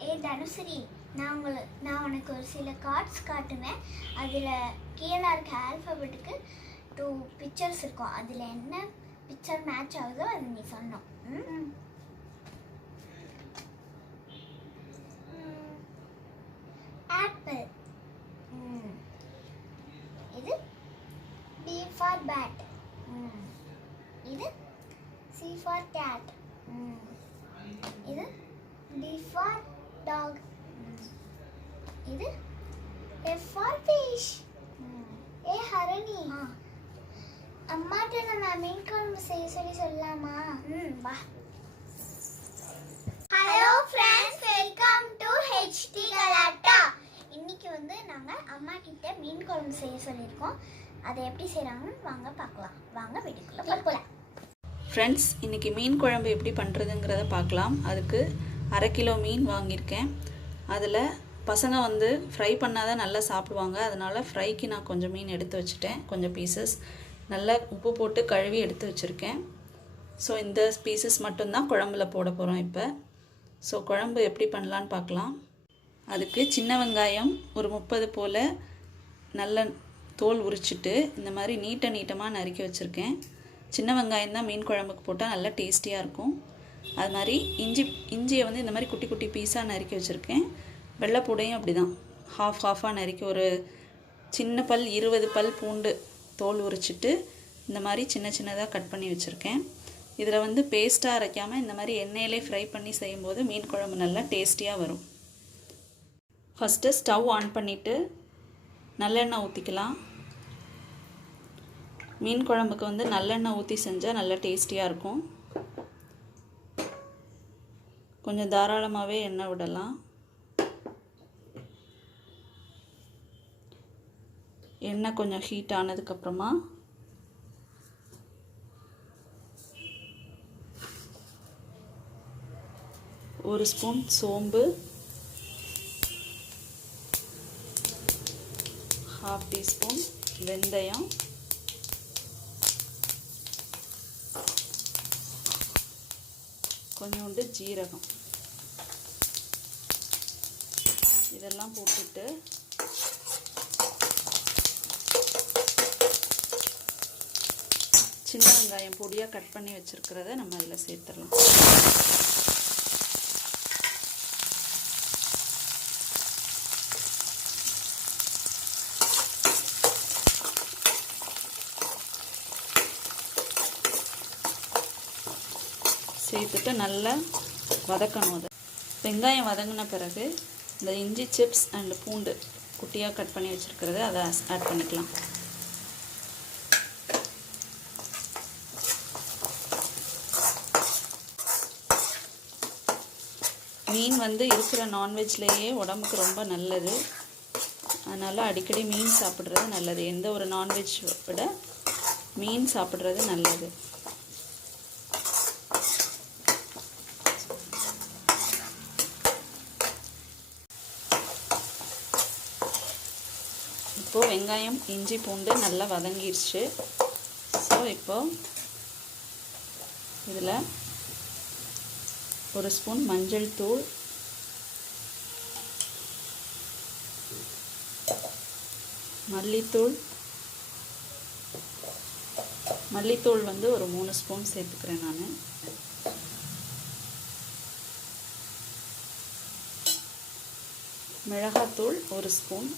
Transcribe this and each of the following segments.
தனுசரி, நான் உனக்கு ஒரு சில கார்ட்ஸ் காட்டுவேன். அதில் கீழே இருக்க ஆல்ஃபபெட்டுக்கு 2 பிக்சர்ஸ் இருக்கும். அதில் என்ன பிக்சர் மேட்ச் ஆகுதோ அது நீ சொன்னோம். ஆப்பிள். இது B ஃபார் பேட். இது C ஃபார் கேட். இது D ஃபார் டாக். இது F ஃபார் ஃபிஷ். ஹரணி, அம்மாட்ட நம்ம மீன் குழம்பு செய்ய சொல்லலாமா? வா. Hello friends, welcome to HD Galatta. இன்னைக்கு நாங்கள் அம்மா கிட்ட மீன் குழம்பு செய்ய சொல்லியிருக்கோம். அதை எப்படி செய்கிறாங்கன்னு வாங்க பார்க்கலாம். வாங்க வீட்டுக்குள்ளே போகலாம். ஃப்ரெண்ட்ஸ், இன்றைக்கி மீன் குழம்பு எப்படி பண்ணுறதுங்கிறத பார்க்கலாம். அதுக்கு 1/2 கிலோ மீன் வாங்கியிருக்கேன். அதில் பசங்க ஃப்ரை பண்ணால் தான் நல்லா சாப்பிடுவாங்க. அதனால் ஃப்ரைக்கு நான் கொஞ்சம் மீன் எடுத்து வச்சுட்டேன். கொஞ்சம் பீசஸ் நல்லா உப்பு போட்டு கழுவி எடுத்து வச்சுருக்கேன். ஸோ இந்த பீசஸ் மட்டும்தான் குழம்புல போட போகிறோம் இப்போ. ஸோ குழம்பு எப்படி பண்ணலான்னு பார்க்கலாம். அதுக்கு சின்ன வெங்காயம் ஒரு 30 போல் நல்ல தோல் உரிச்சிட்டு இந்த மாதிரி நீட்டமாக நறுக்கி வச்சுருக்கேன். சின்ன வெங்காயம் தான் மீன் குழம்புக்கு போட்டால் நல்லா டேஸ்டியாக இருக்கும். அது மாதிரி இஞ்சியை இந்த மாதிரி குட்டி குட்டி பீஸாக நறுக்கி வச்சுருக்கேன். வெள்ளைப்பூடையும் அப்படி தான் ஹாஃபாக நறுக்கி ஒரு சின்ன பல் 20 பல் பூண்டு தோல் உரிச்சிட்டு இந்த மாதிரி சின்னதாக கட் பண்ணி வச்சுருக்கேன். இதில் பேஸ்ட்டாக அரைக்காமல் இந்த மாதிரி எண்ணெயிலே ஃப்ரை பண்ணி செய்யும்போது மீன் குழம்பு நல்லா டேஸ்டியாக வரும். ஃபஸ்ட்டு ஸ்டவ் ஆன் பண்ணிவிட்டு நல்லெண்ணெய் ஊற்றிக்கலாம். மீன் குழம்புக்கு நல்லெண்ணெய் ஊற்றி செஞ்சால் நல்லா டேஸ்டியாக இருக்கும். கொஞ்சம் தாராளமாகவே எண்ணெய் விடலாம். எண்ணெய் கொஞ்சம் ஹீட் ஆனதுக்கப்புறமா ஒரு ஸ்பூன் சோம்பு, 1/2 டீஸ்பூன் வெந்தயம், கொஞ்சோண்டு ஜீரகம் இதெல்லாம் போட்டுட்டு சின்ன வெங்காயம் பொடியாக கட் பண்ணி வச்சுருக்கிறத நம்ம அதில் சேர்த்துடலாம். சேர்த்துட்டு நல்லா வதக்கணும். அதை வெங்காயம் வதங்கின பிறகு இந்த இஞ்சி சிப்ஸ் அண்ட் பூண்டு குட்டியாக கட் பண்ணி வச்சுருக்கிறத அதை ஆட் பண்ணிக்கலாம். மீன் இருக்கிற நான்வெஜ்லேயே உடம்புக்கு ரொம்ப நல்லது. அதனால் அடிக்கடி மீன் சாப்பிட்றது நல்லது. எந்த ஒரு நான்வெஜ் விட மீன் சாப்பிட்றது நல்லது. இப்போது வெங்காயம் இஞ்சி பூண்டு நல்லா வதங்கிடுச்சு. ஸோ இப்போது இதில் ஒரு ஸ்பூன் மஞ்சள் தூள், மல்லித்தூள் ஒரு 3 ஸ்பூன் சேர்த்துக்கிறேன் நான். மிளகாத்தூள் 1 ஸ்பூன்,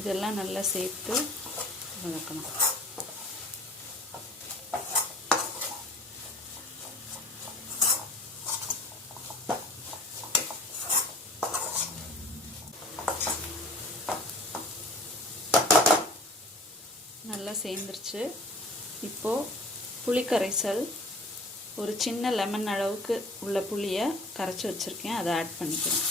இதெல்லாம் நல்லா சேர்த்து வதக்கணும். நல்லா சேர்ந்துருச்சு. இப்போது புளி கரைசல் ஒரு சின்ன லெமன் அளவுக்கு உள்ள புளியை கரைச்சி வச்சுருக்கேன். அதை ஆட் பண்ணிக்கிறேன்.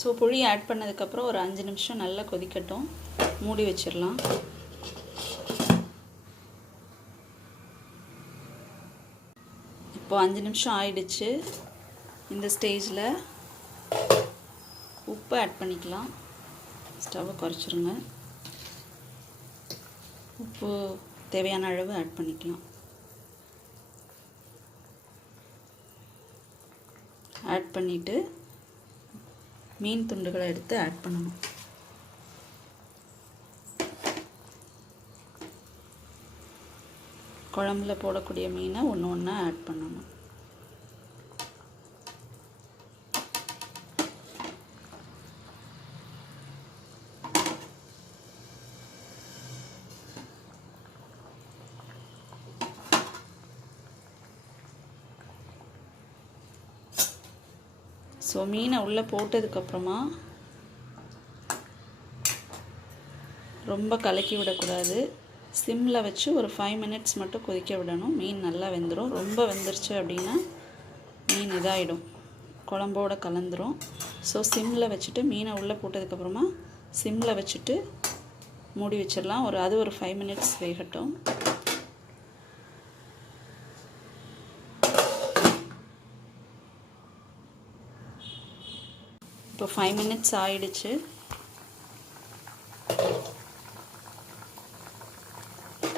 ஸோ புளி ஆட் பண்ணதுக்கப்புறம் ஒரு 5 நிமிஷம் நல்லா கொதிக்கட்டும். மூடி வச்சிடலாம். இப்போ 5 நிமிஷம் ஆயிடுச்சு. இந்த ஸ்டேஜில் உப்பு ஆட் பண்ணிக்கலாம். ஸ்டவ்வை குறைச்சிருங்க. உப்பு தேவையான அளவு ஆட் பண்ணிக்கலாம். ஆட் பண்ணிவிட்டு மீன் துண்டுகளை எடுத்து ஆட் பண்ணணும். குழம்புல போடக்கூடிய மீனை ஒன்று ஒன்றா ஆட் பண்ணணும். ஸோ மீனை உள்ளே போட்டதுக்கப்புறமா ரொம்ப கலக்கி விடக்கூடாது. சிம்மில் வச்சு ஒரு 5 மினிட்ஸ் மட்டும் கொதிக்க விடணும். மீன் நல்லா வெந்துடும். ரொம்ப வெந்துருச்சு அப்படின்னா மீன் இதாகிடும், குழம்போடு கலந்துரும். ஸோ சிம்மில் வச்சுட்டு மீனை உள்ளே போட்டதுக்கப்புறமா சிம்மில் வச்சுட்டு மூடி வச்சிடலாம். அது ஒரு 5 மினிட்ஸ் வேகட்டும். இப்போ 5 மினிட்ஸ் ஆயிடுச்சு.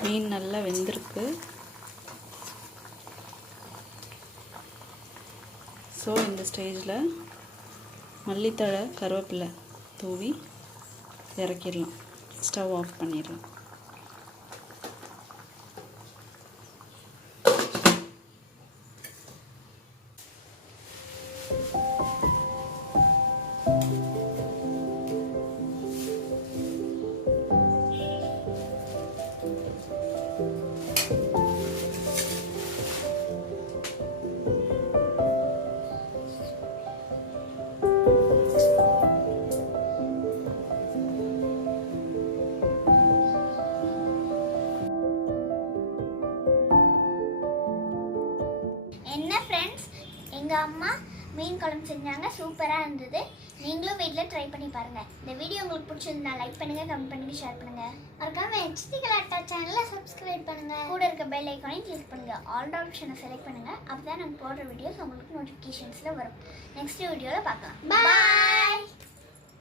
மீன் நல்லா வெந்திருக்கு. ஸோ இந்த ஸ்டேஜில் மல்லித்தழை கருவேப்பிலை தூவி இறக்கிடலாம். ஸ்டவ் ஆஃப் பண்ணிடலாம். என்ன ஃப்ரெண்ட்ஸ், எங்கள் அம்மா மீன் குழம்பு செஞ்சாங்க, சூப்பராக இருந்தது. நீங்களும் வீட்டில் ட்ரை பண்ணி பாருங்கள். இந்த வீடியோ உங்களுக்கு பிடிச்சிருந்தா லைக் பண்ணுங்கள், கமெண்ட் பண்ணுங்கள், ஷேர் பண்ணுங்கள். மறக்காம Galatta சேனலை சப்ஸ்கிரைப் பண்ணுங்கள். கூட இருக்க பெல் ஐக்கானையும் கிளிக் பண்ணுங்கள். ஆல் ஆப்ஷனை செலக்ட் பண்ணுங்கள். அப்போ தான் நாங்கள் போடுற வீடியோஸ் உங்களுக்கு நோட்டிஃபிகேஷன்ஸில் வரும். நெக்ஸ்ட் வீடியோவில் பார்க்கலாம். பாய்.